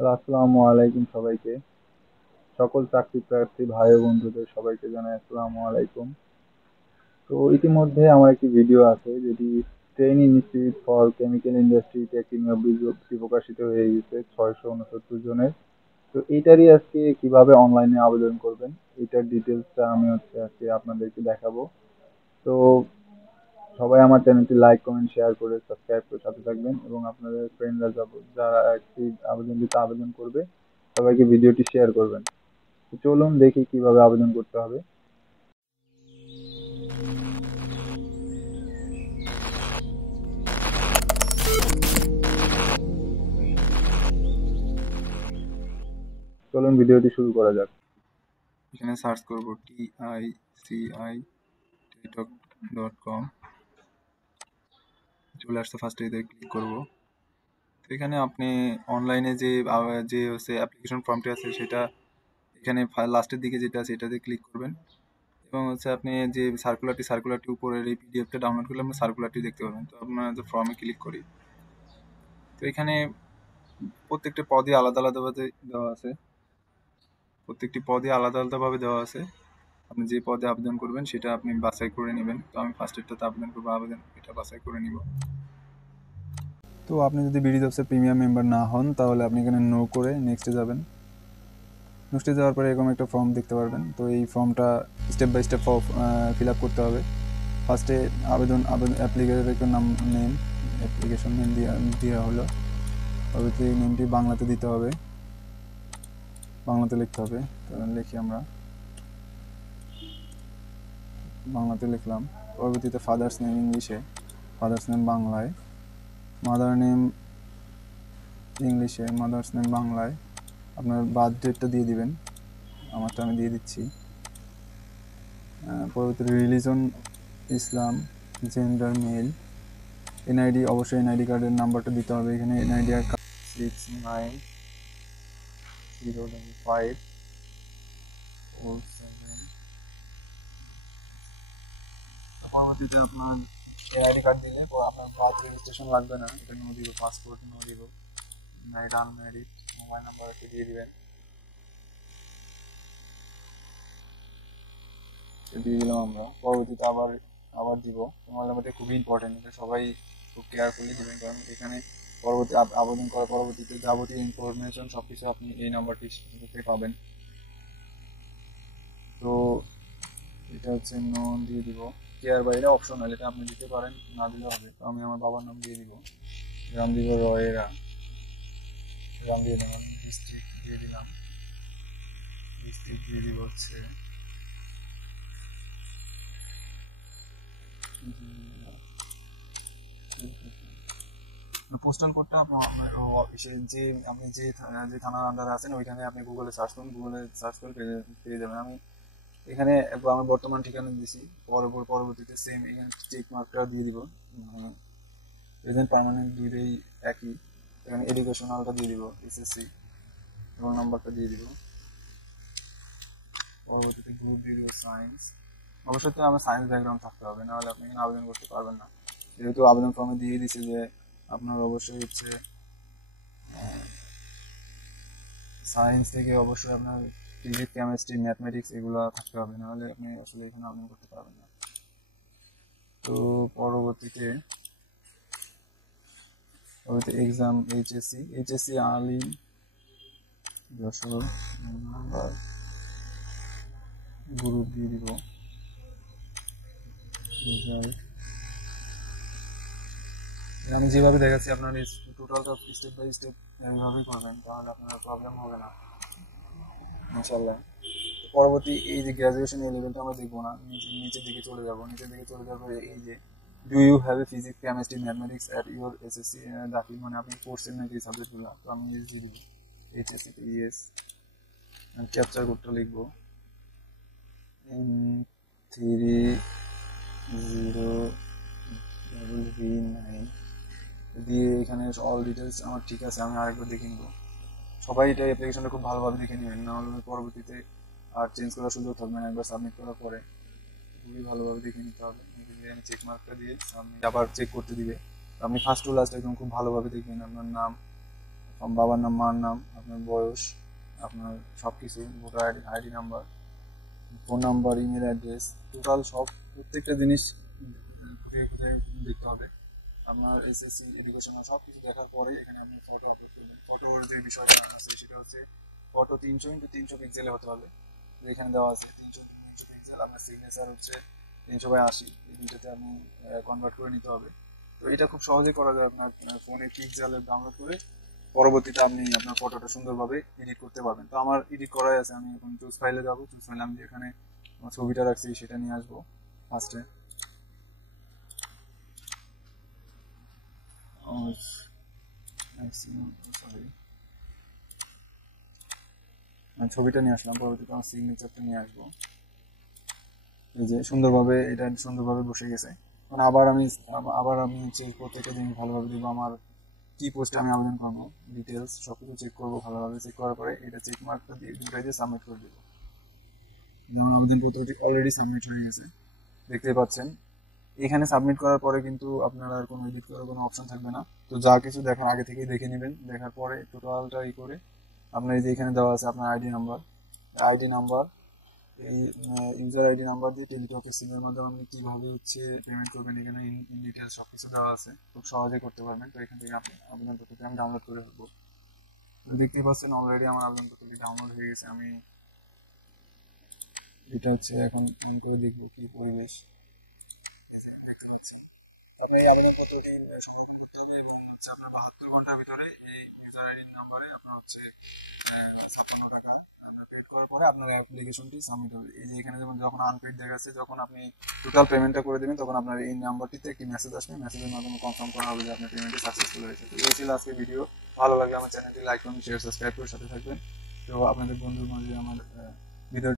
আসসালামু আলাইকুম সবাইকে। সকল চাকরি প্রার্থী ভাই ও বন্ধুদের সবাইকে জানাই আসসালামু আলাইকুম। তো ইতিমধ্যে আমার একটি ভিডিও আছে যেটি ট্রেন ইনস্টিটিউট ফর কেমিক্যাল ইন্ডাস্ট্রিতে একটি নিয়োগ বিজ্ঞপ্তি প্রকাশিত হয়ে গেছে 669 জনের। তো এইটারই আজকে কিভাবে অনলাইনে আবেদন করবেন এটার ডিটেলসটা আমি আজকে আপনাদেরকে দেখাবো। তো সবাই আমার চ্যানেলটি লাইক কমেন্ট শেয়ার করে সাবস্ক্রাইব করে সাথে থাকবেন এবং আপনাদের ফ্রেন্ডরা যারা একটি আবেদন করবে সবাইকে ভিডিওটি শেয়ার করবেন। তো চলুন দেখি কিভাবে আবেদন করতে হবে। চলুন ভিডিওটি শুরু করা যাক। এখানে সার্চ করব TICI.com। চলে আসছে, ফার্স্টে এতে ক্লিক করব। তো এখানে আপনি অনলাইনে যে হচ্ছে অ্যাপ্লিকেশন ফর্মটি আছে সেটা এখানে লাস্টের দিকে যেটা আছে এটাতে ক্লিক করবেন এবং হচ্ছে আপনি যে সার্কুলারটি উপরের এই পিডিএফটা ডাউনলোড করলে আপনি সার্কুলারটি দেখতে পাবেন। তো আপনার যে ফর্মে ক্লিক করি, তো এখানে প্রত্যেকটা পদই আলাদা আলাদাভাবে দেওয়া আছে। দেওয়া আছে। আপনি যে পদে আবেদন করবেন সেটা আপনি বাছাই করে নেবেন। তো আমি ফার্স্ট এরটাতে আবেদন করবো, এটা বাছাই করে নিব। তো আপনি যদি বিডি জবসের প্রিমিয়াম মেম্বার না হন তাহলে আপনি এখানে নো করে নেক্সটে যাবেন। নেক্সটে যাওয়ার পরে এরকম একটা ফর্ম দেখতে পারবেন। তো এই ফর্মটা step by step fill up করতে হবে। ফার্স্টে আবেদন অ্যাপ্লিকেশনের একটা নেম, অ্যাপ্লিকেশন নেম দেওয়া হলো। পরবর্তী নেমটি বাংলাতে দিতে হবে, বাংলাতে লিখতে হবে। তাহলে লিখি আমরা, বাংলাতে লিখলাম। পরবর্তীতে ফাদার্স নেম ইংলিশে, ফাদার্স নেম বাংলায়, মাদার নেম ইংলিশে, মাদার্স নেম বাংলায়। আপনার বার্থ ডেটটা দিয়ে দিবেন, আমারটা আমি দিয়ে দিচ্ছি। পরবর্তীতে রিলিজন ইসলাম, জেন্ডার মেল, এনআইডি অবশ্যই এনআইডি কার্ডের নাম্বারটা দিতে হবে এখানে। NID card 690547। পরবর্তীতে আপনার এনআইডি কার্ড দিলে আপনার বার্থ রেজিস্ট্রেশন লাগবে না, এটা নো দিব, পাসপোর্ট নো দিব, ম্যারিড আনম্যারিড, মোবাইল নাম্বার দিয়ে দিবেন। দিয়ে দিলাম আমরা। পরবর্তীতে আবার আবার দিব। মোবাইল নাম্বারটা খুবই ইম্পর্টেন্ট, এটা সবাই খুব কেয়ারফুলি দিবেন, কারণ এখানে পরবর্তী আবেদন করার পরবর্তীতে যাবতীয় ইনফরমেশন সবকিছু আপনি এই নাম্বারটি থেকে পাবেন। তো এটা হচ্ছে নো দিয়ে দিব। কেয়ার বাইরে অপশনাল, এটা আপনি দিতে পারেন, না দিলে হবে। তো আমি আমার বাবার নাম দিয়ে দিব, গ্রাম দিব রয়েরা, গ্রাম দিয়ে দিলাম। ডিস্ট্রিক্ট দিয়ে দিলাম, ডিস্ট্রিক্ট দিয়ে দিব হচ্ছে পোস্টাল কোডটা আপনার অফিসের যে আপনি যে থানার আন্ডারে আছেন ওইখানে আপনি গুগলে সার্চ করুন, গুগলে সার্চ করে পেয়ে যাবেন। আমি এখানে আমার বর্তমান ঠিকানা দিয়েছি। পরবর্তীতে সেম এখানে চেক মার্কটা দিয়ে দিব। প্রেজেন্ট পার্মানেন্ট দুইটাই একই। এখানে এডুকেশনালটা দিয়ে দিব, এসএসসি, রোল নাম্বারটা দিয়ে দিব। পরবর্তীতে গ্রুপ দিয়ে দিব সায়েন্স। অবশ্যই তো আমার সায়েন্স ব্যাকগ্রাউন্ড থাকতে হবে, নাহলে আপনি এখানে আবেদন করতে পারবেন না। যেহেতু আবেদন ফর্মে দিয়ে দিচ্ছে যে আপনার অবশ্যই হচ্ছে সায়েন্স থেকে অবশ্যই আপনার ফিজিক্স কেমিস্ট্রি ম্যাথমেটিক্স এগুলো থাকতে হবে, নাহলে আপনি আসলে এখানে আবেদন করতে পারবেন না। তো পরবর্তীতে exam HSC early Jessore number group দিয়ে দিব, রেজাল্ট আমি যেভাবে দেখাচ্ছি আপনার টোটালটা স্টেপ বাই স্টেপ এইভাবেই করবেন, তাহলে আপনার প্রবলেম হবে না ইনশাল্লাহ। পরবর্তী এই যে গ্র্যাজুয়েশন এই লেভেলটা আমরা দেখবো না, নিচের দিকে চলে যাবো। নিচের দিকে চলে যাবো, এই যে do you have a physics chemistry mathematics at your SSC দাখিল, মানে আপনি পড়ছেন নাকি এই সাবজেক্টগুলো। তো আমি ইয়েস দিয়ে দিব, এইচএসসি তে ইয়েস। ক্যাপচার কোডটা লিখবো M30V9 দিয়ে এখানে অল ডিটেলস আমার ঠিক আছে। আমি আরেকবার দেখে নিব। সবাই এটা অ্যাপ্লিকেশনটা খুব ভালোভাবে দেখে নেবেন, না হলে পরবর্তীতে আর চেঞ্জ করার সুযোগ থাকবে না। একবার সাবমিট করার পরে খুবই ভালোভাবে দেখে নিতে হবে। আমি চেক মার্কটা দিয়ে সাবমিট আবার চেক করতে দিবে। আপনি ফার্স্ট টু লাস্ট একদম খুব ভালোভাবে দেখবেন। আপনার নাম, বাবার নাম, মার নাম, আপনার বয়স, আপনার সব কিছু, voter ID number, phone number, email address, total সব প্রত্যেকটা জিনিস খুঁটিয়ে খুঁটিয়ে দেখতে হবে। আপনার এসএসসি এডুকেশনাল সব কিছু দেখার পরে এখানে আপনি ফটো আপলোড করবেন। ফটোর যে বিষয়টা আছে সেটা হচ্ছে ফটো 300x300 পিক্সেলে হতে হবে। এখানে দেওয়া আছে 300x300 পিক্সেল। আপনার সিগনেচার হচ্ছে 300/80, এই দুইটাতে আপনি কনভার্ট করে নিতে হবে। তো এটা খুব সহজেই করা যায় আপনার ফোনে পিক্সেলে ডাউনলোড করে। পরবর্তীতে আপনি আপনার ফটোটা সুন্দরভাবে এডিট করতে পারবেন। তো আমার এডিট করাই আছে, আমি এখন চুজ ফাইলে যাবো। চুজ ফাইলে আমি যেখানে আমার ছবিটা রাখছি সেটা নিয়ে আসবো ফার্স্টে। সরি, আমি ছবিটা নিয়ে আসলাম। পরবর্তীতে আমার সিগনেচারটা নিয়ে আসবো। এই যে সুন্দরভাবে এটা সুন্দরভাবে বসে গেছে। মানে আবার আমি চেক প্রত্যেকটা জিনিস ভালোভাবে দেখবো। আমার কি পোস্টে আমি আবেদন করবো, ডিটেলস সবকিছু চেক করবো ভালোভাবে। চেক করার পরে এটা চেক মার্কটা দিয়ে দুটাই দিয়ে সাবমিট করে দেবো। যেমন আবেদনপত্রটি অলরেডি সাবমিট হয়ে গেছে, দেখতে পাচ্ছেন। এখানে সাবমিট করার পরে কিন্তু আপনার আর কোনো এডিট করার কোনো অপশন থাকবে না। তো যা কিছু দেখার আগে থেকেই দেখে নেবেন। দেখার পরে টোটালটা করে আপনার এই যে এখানে দেওয়া আছে আপনার ID number, user ID number দিয়ে টেলিটক সিমের মাধ্যমে আপনি কীভাবে হচ্ছে পেমেন্ট করবেন, এখানে ইন ডিটেলস সব কিছু দেওয়া আছে। খুব সহজেই করতে পারবেন। তো এখান থেকে আপনি আবেদনপত্রটি আমি ডাউনলোড করে ফেলবো। তো দেখতেই পাচ্ছেন অলরেডি আমার আবেদনপত্রটি ডাউনলোড হয়ে গেছে। আমি এটা হচ্ছে এখন করে দেখবো কি পরিবেশ। তবে এই আবেদনপত্রটি সংরক্ষণ করতে হবে এবং হচ্ছে আপনার 72 ঘন্টার ভিতরে এই ইউজার আইডি নাম্বারে আপনার হচ্ছে 57 টাকা আপনার পেড করার পরে আপনার অ্যাপ্লিকেশনটি সাবমিট হবে। এই যে এখানে যেমন যখন আনপেড দেখাচ্ছে, যখন আপনি টোটাল পেমেন্টটা করে দেবেন তখন আপনার এই নাম্বারটিতে একটি মেসেজ আসবে। মেসেজের মাধ্যমে কনফার্ম করা হবে যে আপনার পেমেন্টটি সাকসেসফুল হয়েছে। তো এই ছিল আজকের ভিডিও। ভালো লাগলে আমার চ্যানেলটি লাইক করুন, শেয়ার, সাবস্ক্রাইব করে সাথে থাকবেন। তো আপনাদের বন্ধুর মাঝে আমার ভিডিও